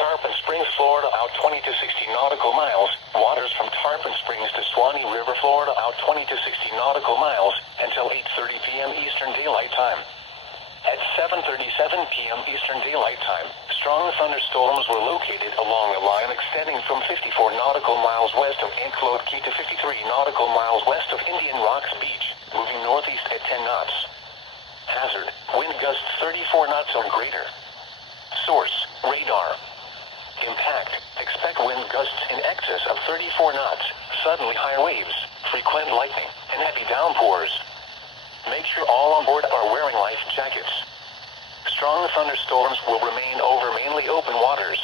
Tarpon Springs, Florida, out 20 to 60 nautical miles. Waters from Tarpon Springs to Swanee River, Florida, out 20 to 60 nautical miles until 8:30 p.m. Eastern Daylight Time. At 7:37 p.m. Eastern Daylight Time, strong thunderstorms were located along a line extending from 54 nautical miles west of Anclote Key to 53 nautical miles west of Indian Rocks Beach, moving northeast at 10 knots. Hazard, wind gusts 34 knots or greater. Source, radar. Impact, expect wind gusts in excess of 34 knots, suddenly high waves, frequent lightning, and heavy downpours. Make sure all on board are wearing life jackets. Strong thunderstorms will remain over mainly open waters.